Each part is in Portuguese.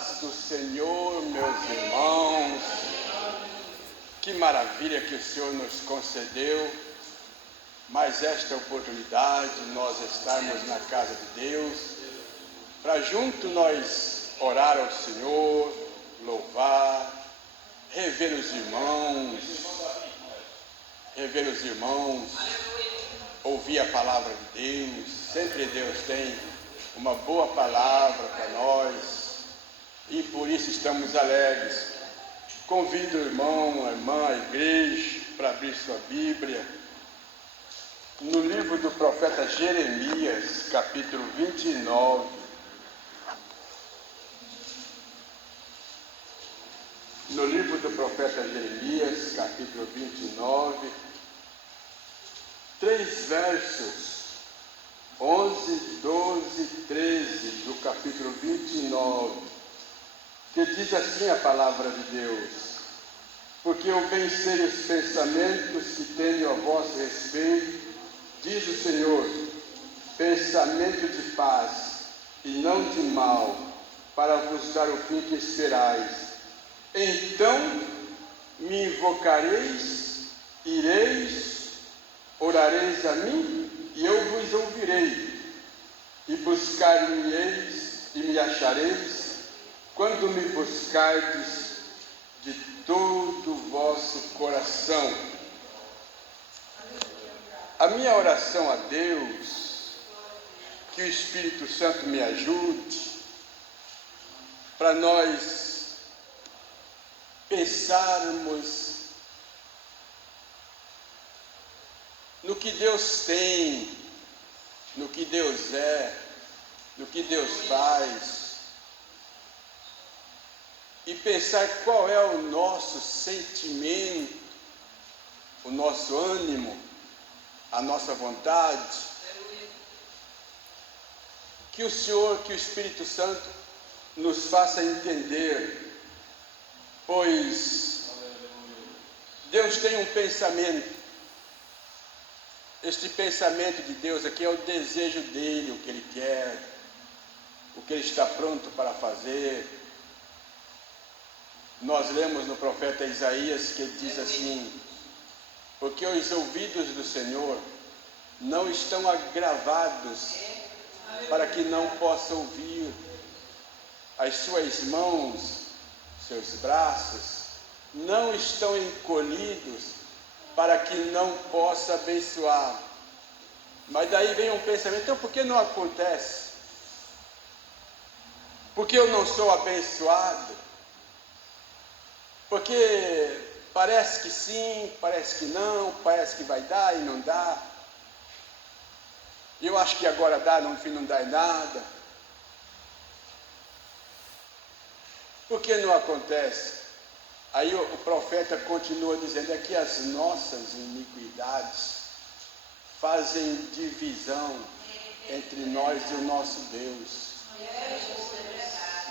paz do Senhor, meus irmãos. Que maravilha que o Senhor nos concedeu, mais esta oportunidade de nós estarmos na casa de Deus, para junto nós orar ao Senhor, louvar, rever os irmãos, ouvir a palavra de Deus. Sempre Deus tem uma boa palavra para nós e por isso estamos alegres. Convido o irmão, a irmã, a igreja para abrir sua Bíblia no livro do profeta Jeremias, capítulo 29. No livro do profeta Jeremias, capítulo 29, 3 versos, 11, 12 e 13 do capítulo 29, que diz assim a palavra de Deus: porque eu bem sei os pensamentos que tenho a vosso respeito, diz o Senhor, pensamento de paz e não de mal, para vos dar o fim que esperais. Então me invocareis, ireis, orareis a mim, e eu vos ouvirei, e buscar-me-eis e me achareis, quando me buscardes de todo o vosso coração. A minha oração a Deus, que o Espírito Santo me ajude, para nós pensarmos no que Deus tem, no que Deus é, no que Deus faz, e pensar qual é o nosso sentimento, o nosso ânimo, a nossa vontade. Que o Senhor, que o Espírito Santo nos faça entender, pois Deus tem um pensamento. Este pensamento de Deus aqui é o desejo dele, o que ele quer, o que ele está pronto para fazer. Nós lemos no profeta Isaías que ele diz assim: porque os ouvidos do Senhor não estão agravados para que não possa ouvir, as suas mãos, seus braços não estão encolhidos para que não possa abençoar. Mas daí vem um pensamento: então por que não acontece? Porque eu não sou abençoado? Porque parece que sim, parece que não, parece que vai dar e não dá. Eu acho que agora dá, no fim não dá em nada. Por que não acontece? Aí o profeta continua dizendo: é que as nossas iniquidades fazem divisão entre nós e o nosso Deus.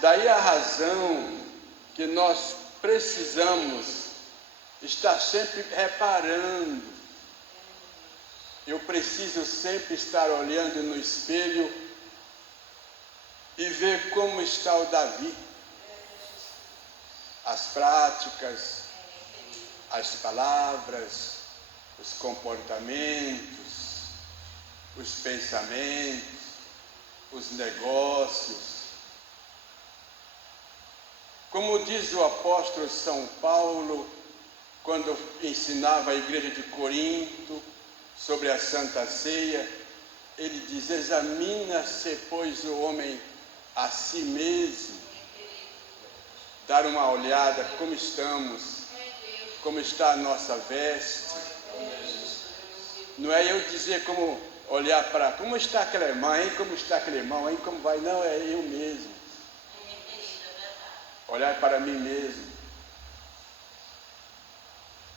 Daí a razão que nós precisamos estar sempre reparando. Eu preciso sempre estar olhando no espelho e ver como está o Davi. As práticas, as palavras, os comportamentos, os pensamentos, os negócios. Como diz o apóstolo São Paulo, quando ensinava a igreja de Corinto sobre a Santa Ceia, ele diz: examina-se, pois, o homem a si mesmo, dar uma olhada como estamos, como está a nossa veste. Não é eu dizer como olhar para como está aquela irmã, hein? Como está aquele irmão, hein? Como vai? Não, é eu mesmo. Olhar para mim mesmo.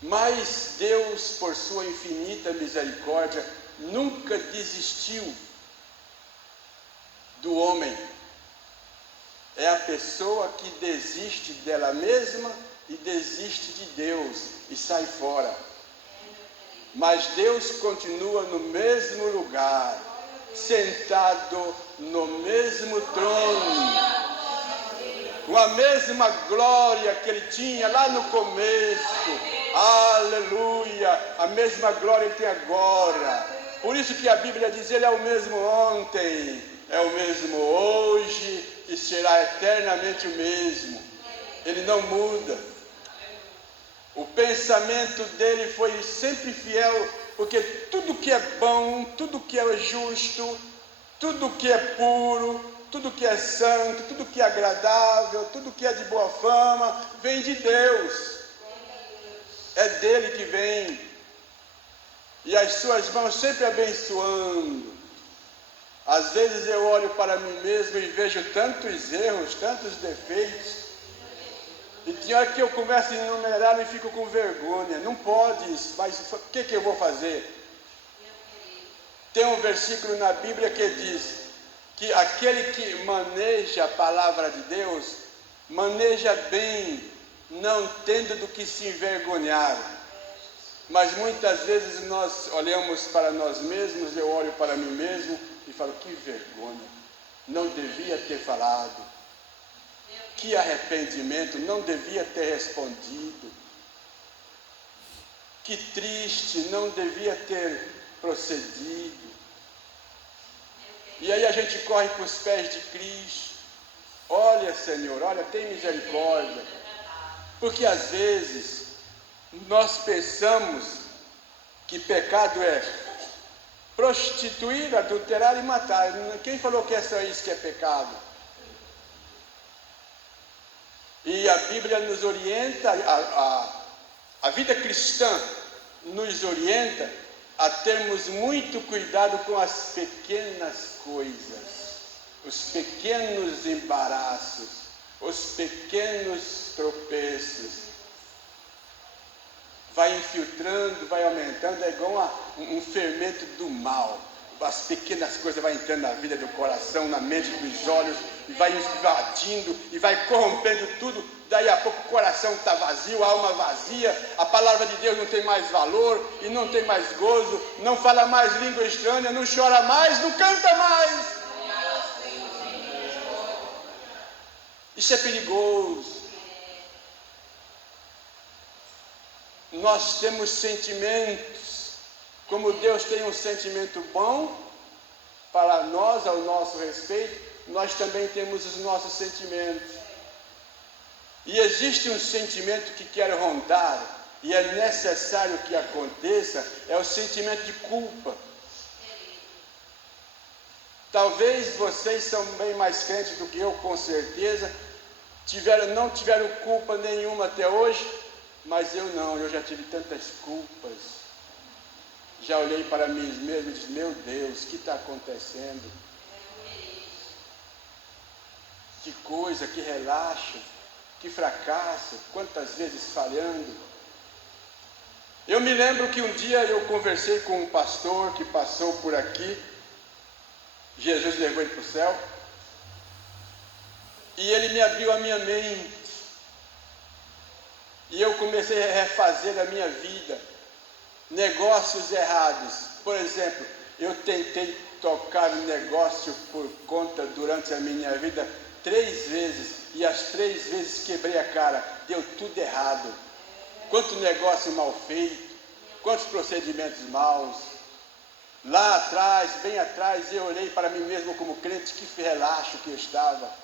Mas Deus, por sua infinita misericórdia, nunca desistiu do homem. É a pessoa que desiste dela mesma e desiste de Deus e sai fora. Mas Deus continua no mesmo lugar, sentado no mesmo trono. com a mesma glória que ele tinha lá no começo. Aleluia! A mesma glória ele tem agora. Por isso que a Bíblia diz, ele é o mesmo ontem, é o mesmo hoje e será eternamente o mesmo. Ele não muda. O pensamento dele foi sempre fiel, porque tudo que é bom, tudo que é justo, tudo que é puro, tudo que é santo, tudo que é agradável, tudo que é de boa fama, vem de Deus. É dele que vem. E as suas mãos sempre abençoando. Às vezes eu olho para mim mesmo e vejo tantos erros, tantos defeitos. E tem hora que eu começo a enumerar e fico com vergonha. Não pode isso, mas o que eu vou fazer? Tem um versículo na Bíblia que diz que aquele que maneja a palavra de Deus, maneja bem, não tendo do que se envergonhar. Mas muitas vezes nós olhamos para nós mesmos, eu olho para mim mesmo e falo, que vergonha, não devia ter falado. Que arrependimento, não devia ter respondido. Que triste, não devia ter procedido. E aí a gente corre para os pés de Cristo. Olha, Senhor, olha, tem misericórdia. Porque às vezes nós pensamos que pecado é prostituir, adulterar e matar. Quem falou que é só isso que é pecado? E a Bíblia nos orienta, a vida cristã nos orienta a termos muito cuidado com as pequenas coisas, os pequenos embaraços, os pequenos tropeços. Vai infiltrando, vai aumentando, é igual um fermento do mal. As pequenas coisas vão entrando na vida do coração, na mente, dos olhos, e vai invadindo, e vai corrompendo tudo. Daí a pouco o coração está vazio, a alma vazia, a palavra de Deus não tem mais valor, e não tem mais gozo, não fala mais língua estranha, não chora mais, não canta mais. Isso é perigoso. Nós temos sentimentos. Como Deus tem um sentimento bom para nós, ao nosso respeito, nós também temos os nossos sentimentos. E existe um sentimento que quer rondar, e é necessário que aconteça, é o sentimento de culpa. Talvez vocês são bem mais crentes do que eu, com certeza, não tiveram culpa nenhuma até hoje, mas eu já tive tantas culpas. Já olhei para mim mesmo e disse, meu Deus, o que está acontecendo? Que coisa, que relaxo, que fracasso, quantas vezes falhando. Eu me lembro que um dia eu conversei com um pastor que passou por aqui, Jesus levou ele para o céu, e ele me abriu a minha mente, e eu comecei a refazer a minha vida. Negócios errados. Por exemplo, eu tentei tocar um negócio por conta durante a minha vida 3 vezes, e as 3 vezes quebrei a cara, deu tudo errado. Quanto negócio mal feito, quantos procedimentos maus. Lá atrás, bem atrás, eu olhei para mim mesmo como crente, que relaxo que eu estava.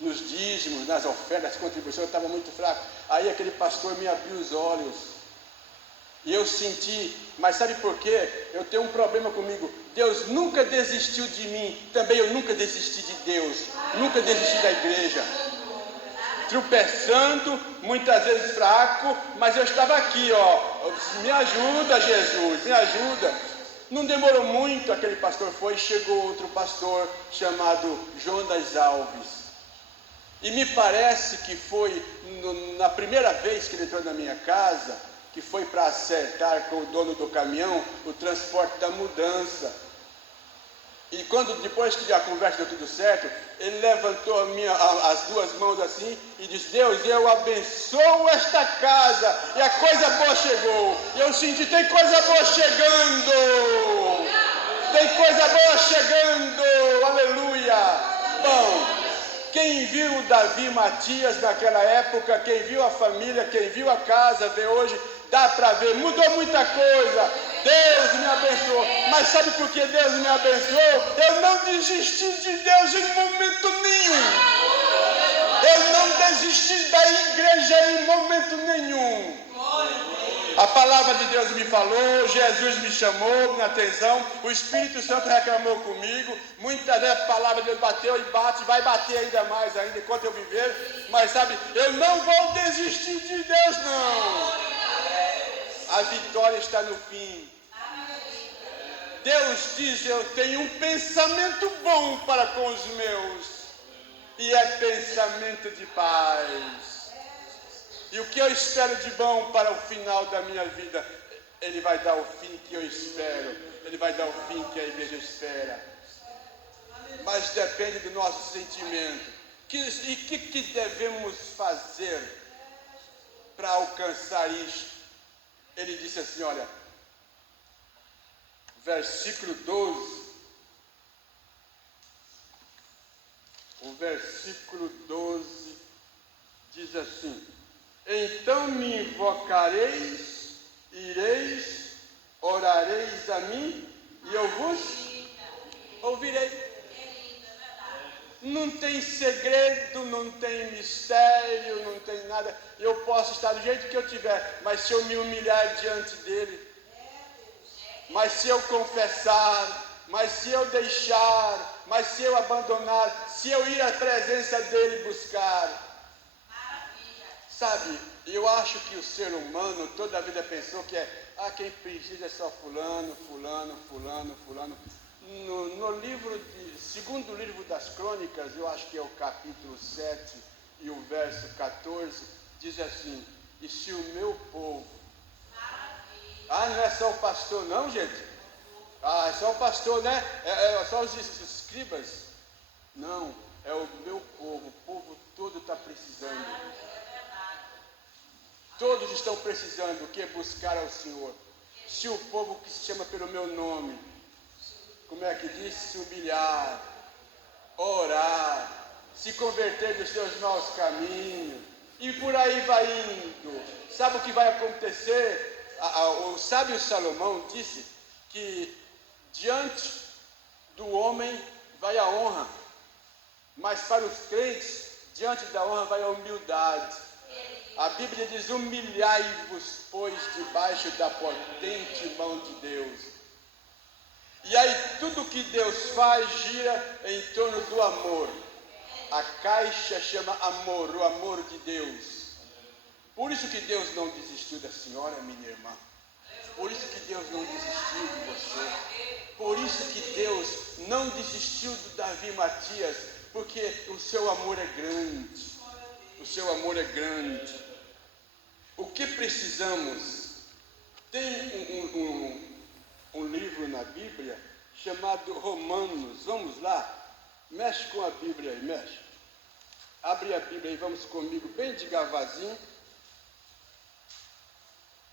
Nos dízimos, nas ofertas, nas contribuições, eu estava muito fraco. Aí aquele pastor me abriu os olhos. E eu senti, mas sabe por quê? Eu tenho um problema comigo. Deus nunca desistiu de mim. Também eu nunca desisti de Deus. Nunca desisti da igreja. Tropeçando, muitas vezes fraco, mas eu estava aqui, ó. Eu disse, me ajuda, Jesus, me ajuda. Não demorou muito, aquele pastor foi, chegou outro pastor chamado Jonas Alves. E me parece que foi na primeira vez que ele entrou na minha casa, que foi para acertar com o dono do caminhão o transporte da mudança. E depois que a conversa deu tudo certo, ele levantou as 2 mãos assim e disse, Deus, eu abençoo esta casa, e a coisa boa chegou. E eu senti, tem coisa boa chegando, tem coisa boa chegando, aleluia. Bom, Quem viu Davi Matias naquela época, quem viu a família, quem viu a casa, vê hoje, dá para ver, mudou muita coisa. Deus me abençoou. Mas sabe por que Deus me abençoou? Eu não desisti de Deus em momento nenhum. Eu não desisti da igreja em momento nenhum. A palavra de Deus me falou, Jesus me chamou na atenção, o Espírito Santo reclamou comigo, muitas vezes a palavra de Deus bateu e bate, vai bater ainda mais ainda enquanto eu viver, mas sabe, eu não vou desistir de Deus não. A vitória está no fim. Deus diz, eu tenho um pensamento bom para com os meus, e é pensamento de paz. E o que eu espero de bom para o final da minha vida, Ele vai dar o fim que eu espero. Ele vai dar o fim que a igreja espera. Mas depende do nosso sentimento. E o que devemos fazer para alcançar isto? Ele disse assim, olha, versículo 12. O versículo 12 diz assim: então me invocareis, ireis, orareis a mim, e eu vos ouvirei. Não tem segredo, não tem mistério, não tem nada. Eu posso estar do jeito que eu tiver, mas se eu me humilhar diante dele, mas se eu confessar, mas se eu deixar, mas se eu abandonar, se eu ir à presença dele buscar. Sabe, eu acho que o ser humano toda a vida pensou que quem precisa é só fulano. No livro, segundo livro das crônicas, eu acho que é o capítulo 7 e o verso 14, diz assim, e se o meu povo... não é só o pastor não, gente? É só o pastor, né? É só os escribas? Não, é o meu povo, o povo todo está precisando. Todos estão precisando, o que? Buscar ao Senhor. Se o povo que se chama pelo meu nome, como é que diz? Se humilhar, orar, se converter dos seus maus caminhos, e por aí vai indo. Sabe o que vai acontecer? O sábio Salomão disse que diante do homem vai a honra, mas para os crentes, diante da honra vai a humildade. A Bíblia diz, humilhai-vos, pois, debaixo da potente mão de Deus. E aí tudo que Deus faz gira em torno do amor. A caixa chama amor, o amor de Deus. Por isso que Deus não desistiu da senhora, minha irmã. Por isso que Deus não desistiu de você. Por isso que Deus não desistiu do Davi Matias, porque o seu amor é grande. O seu amor é grande. O que precisamos? Tem um livro na Bíblia chamado Romanos. Vamos lá? Mexe com a Bíblia aí, mexe. Abre a Bíblia aí, vamos comigo, bem devagarzinho.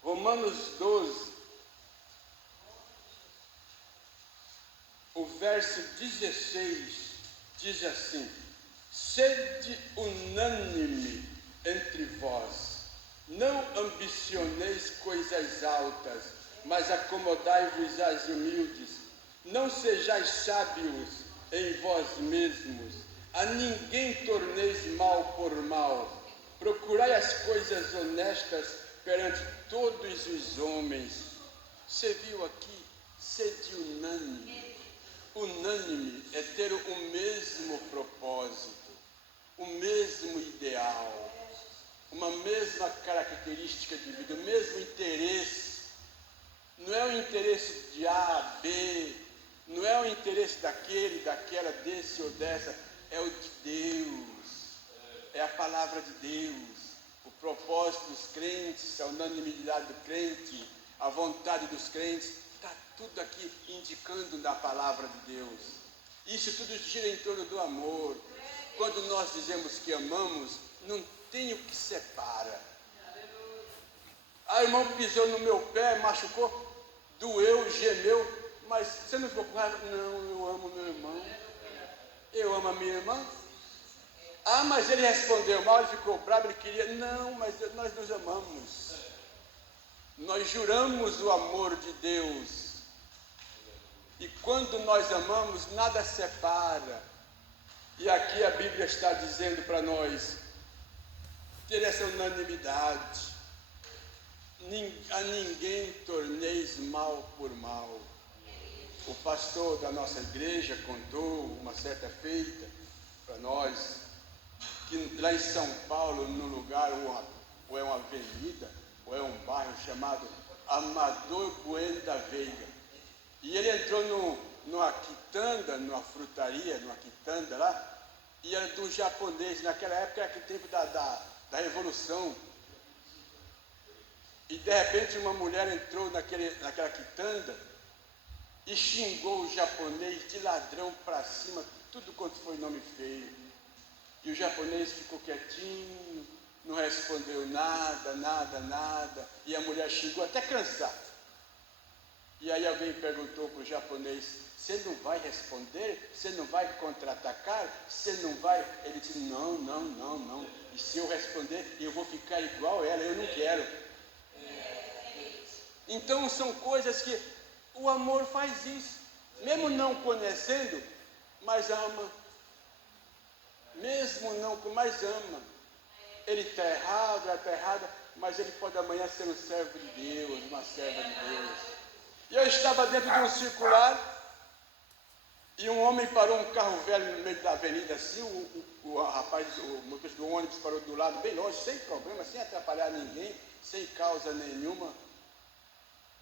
Romanos 12. O verso 16 diz assim: sede unânime entre vós, não ambicioneis coisas altas, mas acomodai-vos às humildes. Não sejais sábios em vós mesmos, a ninguém torneis mal por mal. Procurai as coisas honestas perante todos os homens. Você viu aqui? Sede unânime. Unânime é ter o mesmo propósito, o mesmo ideal, uma mesma característica de vida, o mesmo interesse. Não é o interesse de A, B, não é o interesse daquele, daquela, desse ou dessa, é o de Deus, é a palavra de Deus, o propósito dos crentes, a unanimidade do crente, a vontade dos crentes, está tudo aqui indicando na palavra de Deus. Isso tudo gira em torno do amor. Quando nós dizemos que amamos, não tem o que separa. O irmão pisou no meu pé, machucou, doeu, gemeu, mas você não ficou com raiva? Não, eu amo meu irmão. Eu amo a minha irmã. Ah, mas ele respondeu mal, ele ficou bravo, ele queria. Não, mas nós nos amamos. Nós juramos o amor de Deus. E quando nós amamos, nada separa. E aqui a Bíblia está dizendo para nós ter essa unanimidade. A ninguém torneis mal por mal. O pastor da nossa igreja contou uma certa feita para nós, que lá em São Paulo, num lugar, ou é uma avenida, ou é um bairro chamado Amador Bueno da Veiga. E ele entrou numa quitanda, numa frutaria, numa quitanda lá, e era do japonês. Naquela época era aquele tempo da Revolução. E de repente uma mulher entrou naquela quitanda e xingou o japonês de ladrão para cima, tudo quanto foi nome feio. E o japonês ficou quietinho, não respondeu nada. E a mulher xingou até cansar. E aí alguém perguntou para o japonês: você não vai responder? Você não vai contra-atacar? Você não vai? Ele disse: não. E se eu responder, eu vou ficar igual ela, eu não quero. Então são coisas que o amor faz isso. Mesmo não conhecendo, mas ama. Mesmo não, mas ama. Ele está errado, ela está errada, mas ele pode amanhã ser um servo de Deus, uma serva de Deus. E eu estava dentro de um circular e um homem parou um carro velho no meio da avenida assim, o rapaz, o motorista do ônibus parou do lado, bem longe, sem problema, sem atrapalhar ninguém, sem causa nenhuma.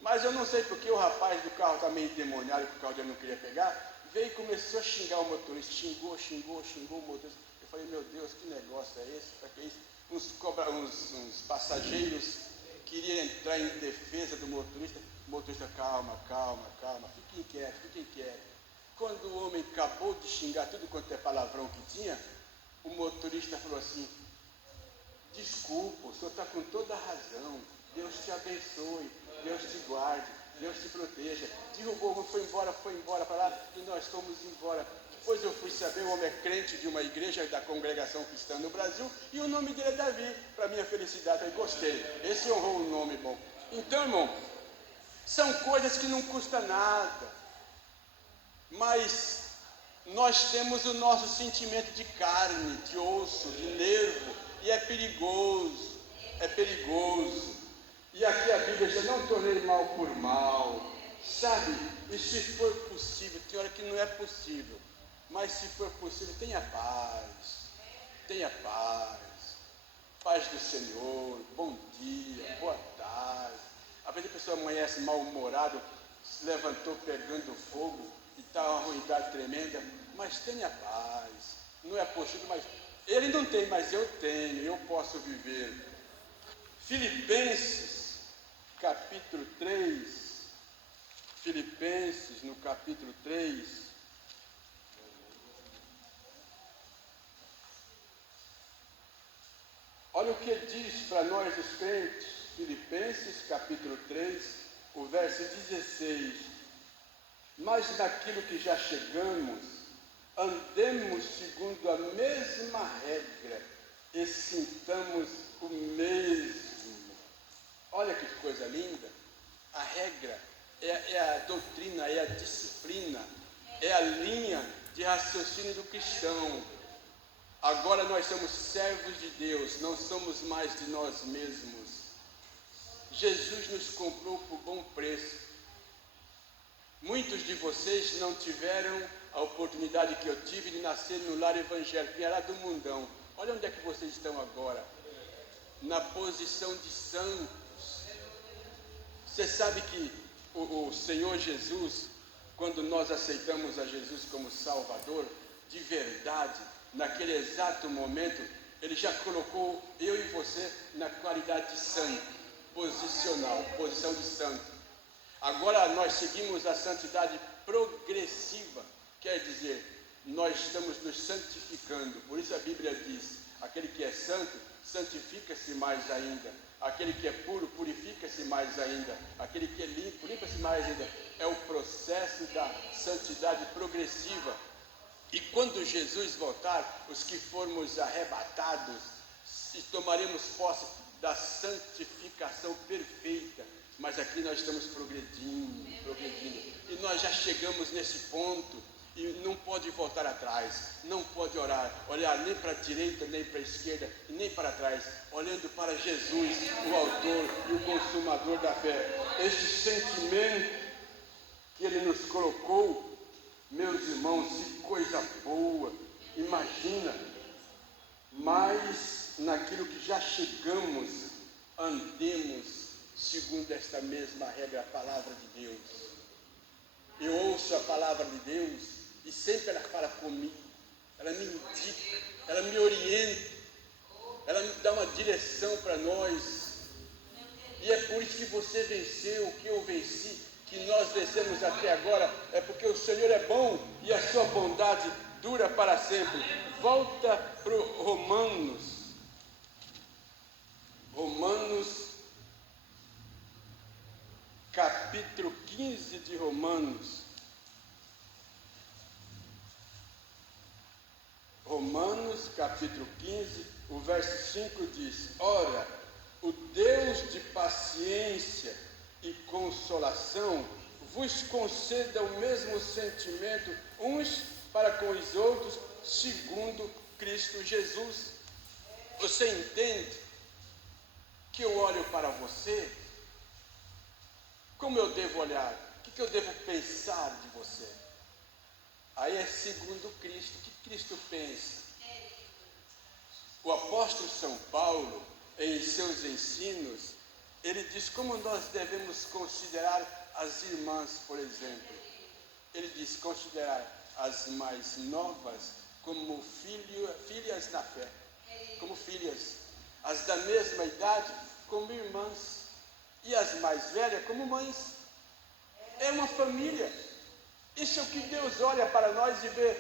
Mas eu não sei porque o rapaz do carro está meio endemoniado, que o carro dele não queria pegar, veio e começou a xingar o motorista, xingou o motorista. Eu falei: meu Deus, que negócio é esse? Para que isso? Uns passageiros queriam entrar em defesa do motorista. O motorista: calma, fique inquieto. Quando o homem acabou de xingar tudo quanto é palavrão que tinha, o motorista falou assim: desculpa, o senhor está com toda a razão, Deus te abençoe, Deus te guarde, Deus te proteja. Derrubou, foi embora para lá e nós fomos embora. Depois eu fui saber, o homem é crente de uma igreja da congregação cristã no Brasil e o nome dele é Davi. Para minha felicidade, eu gostei. Esse honrou um nome bom. Então, irmão, são coisas que não custam nada, mas nós temos o nosso sentimento de carne, de osso, de nervo, e é perigoso. E aqui a Bíblia diz: não tornei mal por mal, sabe? E se for possível, tem hora que não é possível, mas se for possível, tenha paz, paz do Senhor, bom dia, boa tarde. Às vezes a pessoa amanhece mal-humorado, se levantou pegando fogo e está uma ruindade tremenda, mas tenha paz. Não é possível, mas ele não tem, mas eu tenho, eu posso viver. Filipenses, capítulo 3, Filipenses, no capítulo 3, olha o que ele diz para nós os crentes. Filipenses, capítulo 3, o verso 16: mas naquilo que já chegamos, andemos segundo a mesma regra e sintamos o mesmo. Olha que coisa linda. A regra é a doutrina, é a disciplina, é a linha de raciocínio do cristão. Agora nós somos servos de Deus, não somos mais de nós mesmos. Jesus nos comprou por bom preço. Muitos de vocês não tiveram a oportunidade que eu tive de nascer no lar evangélico, era do mundão. Olha onde é que vocês estão agora, na posição de santos. Você sabe que o Senhor Jesus, quando nós aceitamos a Jesus como Salvador, de verdade, naquele exato momento, Ele já colocou eu e você na qualidade de santo, posicional, posição de santo. Agora nós seguimos a santidade progressiva, quer dizer, nós estamos nos santificando. Por isso a Bíblia diz: aquele que é santo, santifica-se mais ainda. Aquele que é puro, purifica-se mais ainda. Aquele que é limpo, limpa-se mais ainda. É o processo da santidade progressiva. E quando Jesus voltar, os que formos arrebatados, e tomaremos posse da santificação perfeita. Mas aqui nós estamos progredindo. E nós já chegamos nesse ponto. E não pode voltar atrás. Não pode olhar nem para a direita, nem para a esquerda, nem para trás. Olhando para Jesus, o autor e o consumador da fé. Este sentimento que Ele nos colocou, meus irmãos, que coisa boa. Imagina, mas naquilo que já chegamos, andemos segundo esta mesma regra, a palavra de Deus. Eu ouço a palavra de Deus e sempre ela fala comigo, ela me indica, ela me orienta, ela me dá uma direção para nós. E é por isso que você venceu, que eu venci, que nós vencemos até agora, é porque o Senhor é bom e a sua bondade dura para sempre. Volta para o Romanos, capítulo 15 de Romanos. Romanos, capítulo 15, o verso 5 diz: Ora, o Deus de paciência e consolação vos conceda o mesmo sentimento uns para com os outros, segundo Cristo Jesus. Você entende que eu olho para você? Como eu devo olhar? O que eu devo pensar de você? Aí é segundo Cristo. O que Cristo pensa? O apóstolo São Paulo, em seus ensinos, ele diz como nós devemos considerar as irmãs, por exemplo. Ele diz considerar as mais novas como filhas na fé, como filhas. As da mesma idade como irmãs. E as mais velhas como mães. É uma família. Isso é o que Deus olha para nós e vê.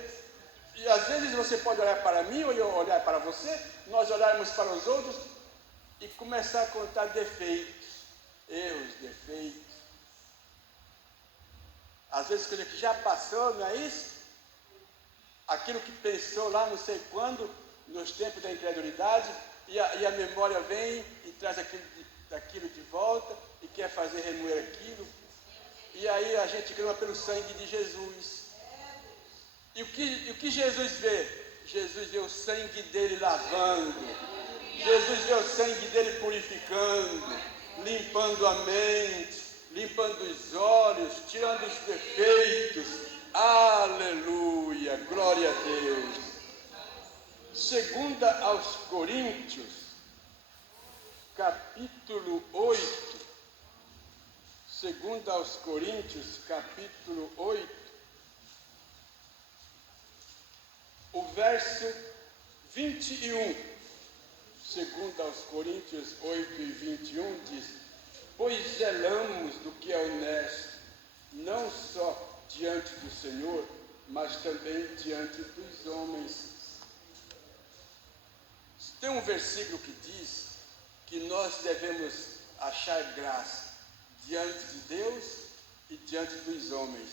E às vezes você pode olhar para mim ou eu olhar para você, nós olharmos para os outros e começar a contar defeitos, erros, defeitos. Às vezes coisa que já passou, não é isso? Aquilo que pensou lá não sei quando, nos tempos da incredulidade, e a memória vem e traz aquilo de volta e quer fazer remoer aquilo. E aí a gente clama pelo sangue de Jesus. E o que Jesus vê? Jesus vê o sangue dele lavando. Jesus vê o sangue dele purificando, limpando a mente, limpando os olhos, tirando os defeitos. Aleluia, glória a Deus. Segunda aos Coríntios, capítulo 8. Segunda aos Coríntios, capítulo 8, o verso 21. Segunda aos Coríntios 8 e 21 diz: Pois zelamos do que é honesto, não só diante do Senhor, mas também diante dos homens. Tem um versículo que diz que nós devemos achar graça diante de Deus e diante dos homens.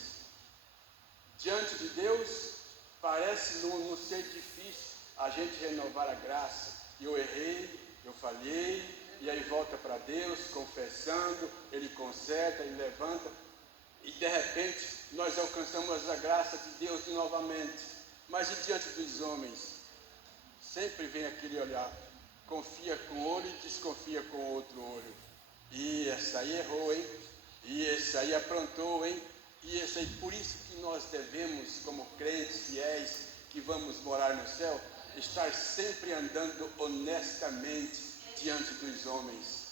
Diante de Deus, parece não ser difícil a gente renovar a graça. Eu errei, eu falhei, e aí volta para Deus, confessando, Ele conserta, Ele levanta, e de repente nós alcançamos a graça de Deus novamente. Mas e diante dos homens? Sempre vem aquele olhar, confia com um olho e desconfia com o outro olho. E essa aí errou, hein? E esse aí aprontou, hein? E esse aí, por isso que nós devemos, como crentes fiéis, que vamos morar no céu, estar sempre andando honestamente diante dos homens.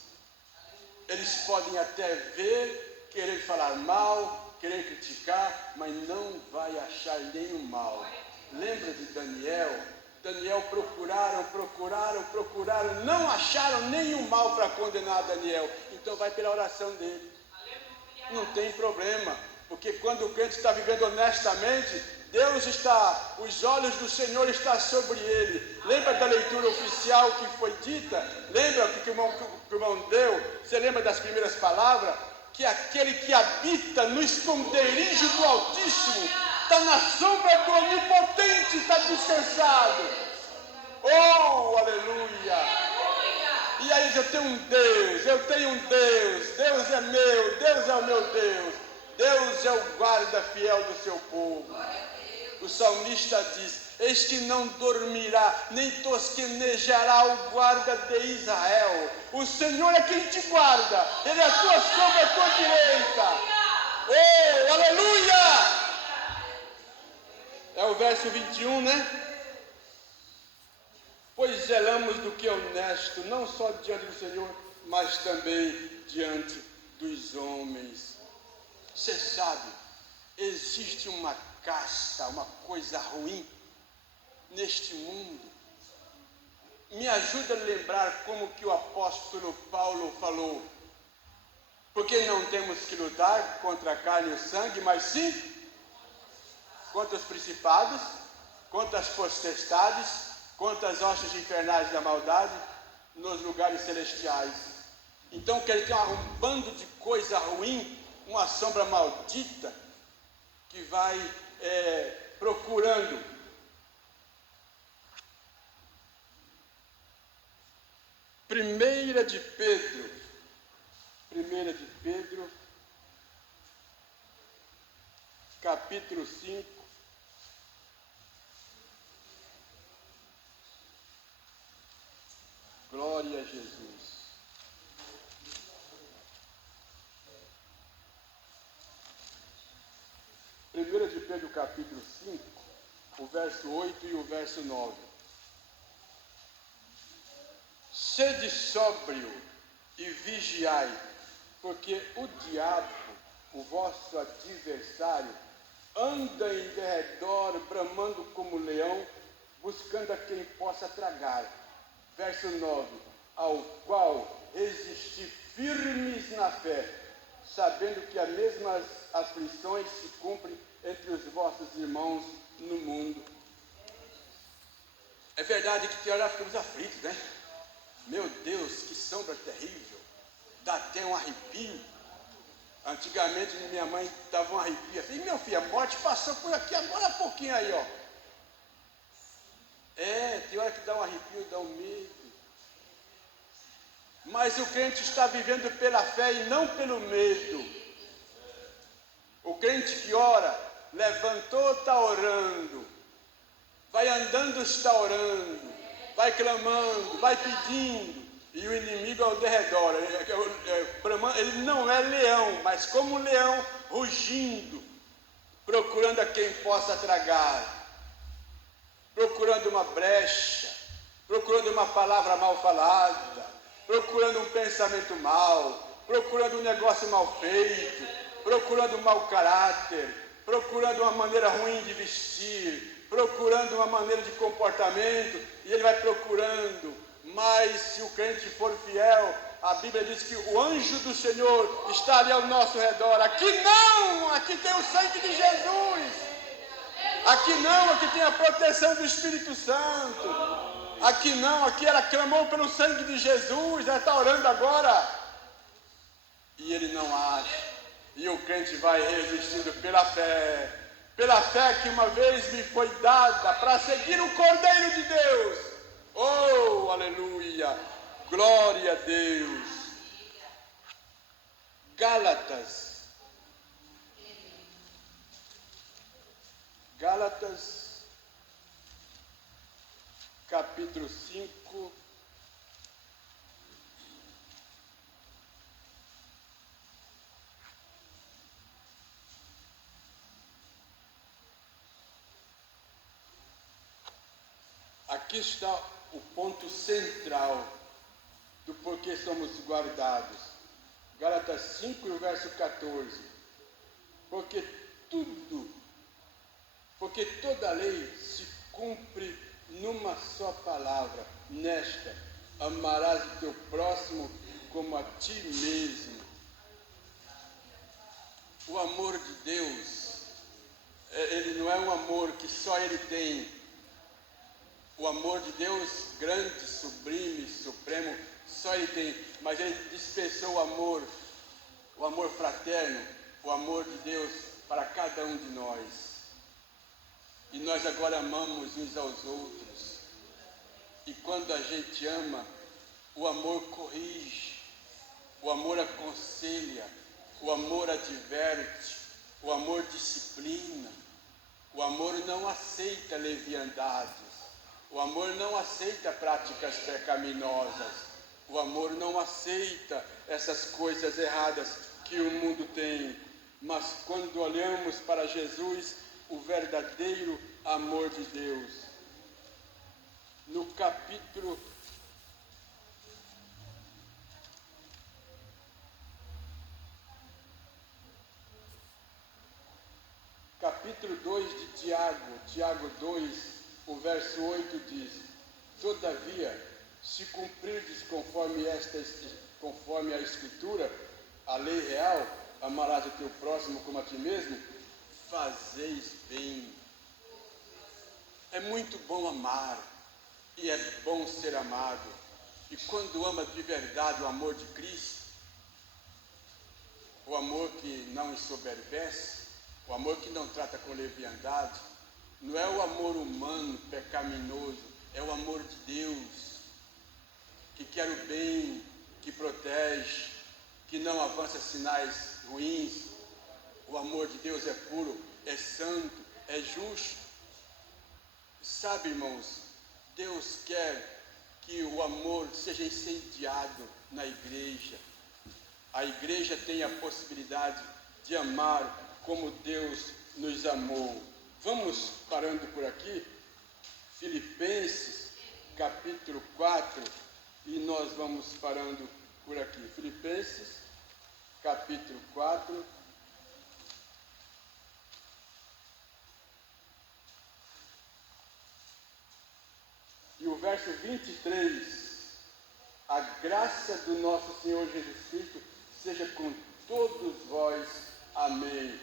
Eles podem até ver, querer falar mal, querer criticar, mas não vai achar nenhum mal. Lembra de Daniel? Daniel procuraram, não acharam nenhum mal para condenar Daniel. Então vai pela oração dele. Não tem problema, porque quando o crente está vivendo honestamente, Deus está, os olhos do Senhor estão sobre ele. Lembra da leitura oficial que foi dita? Lembra o que o irmão deu? Você lembra das primeiras palavras? Que aquele que habita no esconderijo do Altíssimo está na sombra do Onipotente, está descansado. Oh, aleluia! E aí eu tenho um Deus, Deus é meu, Deus é o meu Deus. Deus é o guarda fiel do seu povo. O salmista diz: eis que não dormirá, nem tosquenejará o guarda de Israel. O Senhor é quem te guarda, Ele é a tua sombra, a tua direita. Oh, aleluia! É o verso 21, né? Pois zelamos do que é honesto, não só diante do Senhor, mas também diante dos homens. Você sabe, existe uma casta, uma coisa ruim neste mundo. Me ajuda a lembrar como que o apóstolo Paulo falou. Porque não temos que lutar contra a carne e o sangue, mas sim contra os principados, contra as potestades, contra as hostes infernais da maldade nos lugares celestiais. Então que ele tem um bando de coisa ruim, uma sombra maldita, que vai procurando. Primeira de Pedro, capítulo 5, glória a Jesus. 1 de Pedro capítulo 5, o verso 8 e o verso 9. Sede sóbrio e vigiai, porque o diabo, o vosso adversário, anda em derredor, bramando como leão, buscando a quem possa tragar. Verso 9, ao qual resisti firmes na fé, sabendo que as mesmas aflições se cumprem entre os vossos irmãos no mundo. É verdade que tem hora nós ficamos aflitos, né? Meu Deus, que sombra terrível, dá até um arrepio. Antigamente minha mãe dava um arrepio, assim, meu filho, a morte passou por aqui agora há pouquinho aí, ó. Tem hora que dá um arrepio, dá um medo. Mas o crente está vivendo pela fé e não pelo medo. O crente que ora, levantou, está orando, vai andando, está orando, vai clamando, vai pedindo, e o inimigo ao derredor. Ele não é leão, mas como leão rugindo, procurando a quem possa tragar, procurando uma brecha, procurando uma palavra mal falada, procurando um pensamento mal, procurando um negócio mal feito, procurando um mau caráter, procurando uma maneira ruim de vestir, procurando uma maneira de comportamento, e ele vai procurando. Mas se o crente for fiel, a Bíblia diz que o anjo do Senhor está ali ao nosso redor. Aqui não, aqui tem o sangue de Jesus. Aqui não, aqui tem a proteção do Espírito Santo. Aqui não, aqui ela clamou pelo sangue de Jesus, ela está orando agora. E ele não age. E o crente vai resistindo pela fé que uma vez me foi dada para seguir o Cordeiro de Deus. Oh, aleluia, glória a Deus. Gálatas, capítulo 5, aqui está o ponto central do porquê somos guardados. Gálatas 5, verso 14. Porque toda a lei se cumpre numa só palavra, nesta: amarás o teu próximo como a ti mesmo. O amor de Deus, ele não é um amor que só ele tem. O amor de Deus, grande, sublime, supremo, só ele tem. Mas ele dispensou o amor fraterno, o amor de Deus para cada um de nós. E nós agora amamos uns aos outros. E quando a gente ama, o amor corrige, o amor aconselha, o amor adverte, o amor disciplina. O amor não aceita leviandades, o amor não aceita práticas pecaminosas, o amor não aceita essas coisas erradas que o mundo tem. Mas quando olhamos para Jesus, o verdadeiro amor de Deus, no capítulo 2 de Tiago 2, o verso 8 diz: todavia, se cumprirdes conforme a Escritura, a lei real, amarás o teu próximo como a ti mesmo, fazeis bem. É muito bom amar, e é bom ser amado. E quando ama de verdade o amor de Cristo, o amor que não ensoberbece, o amor que não trata com leviandade, não é o amor humano pecaminoso, é o amor de Deus, que quer o bem, que protege, que não avança sinais ruins. O amor de Deus é puro, é santo, é justo. Sabe, irmãos, Deus quer que o amor seja incendiado na igreja. A igreja tem a possibilidade de amar como Deus nos amou. Vamos parando por aqui, Filipenses capítulo 4, e nós vamos parando por aqui. Filipenses capítulo 4. E o verso 23, a graça do nosso Senhor Jesus Cristo seja com todos vós. Amém.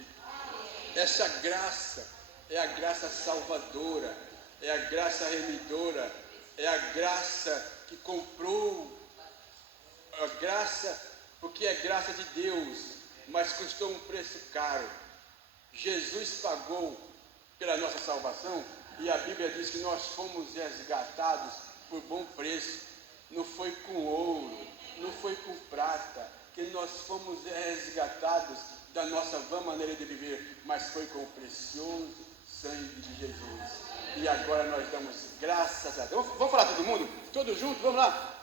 Essa graça é a graça salvadora, é a graça remidora, é a graça que comprou, a graça, porque é graça de Deus, mas custou um preço caro. Jesus pagou pela nossa salvação, e a Bíblia diz que nós fomos resgatados por bom preço. Não foi com ouro, não foi com prata, que nós fomos resgatados da nossa vã maneira de viver, mas foi com o precioso sangue de Jesus. E agora nós damos graças a Deus. Vamos falar todo mundo? Todos juntos? Vamos lá.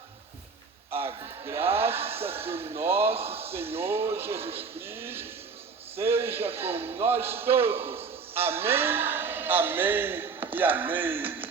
A graça do nosso Senhor Jesus Cristo seja com nós todos. Amém, amém e amém.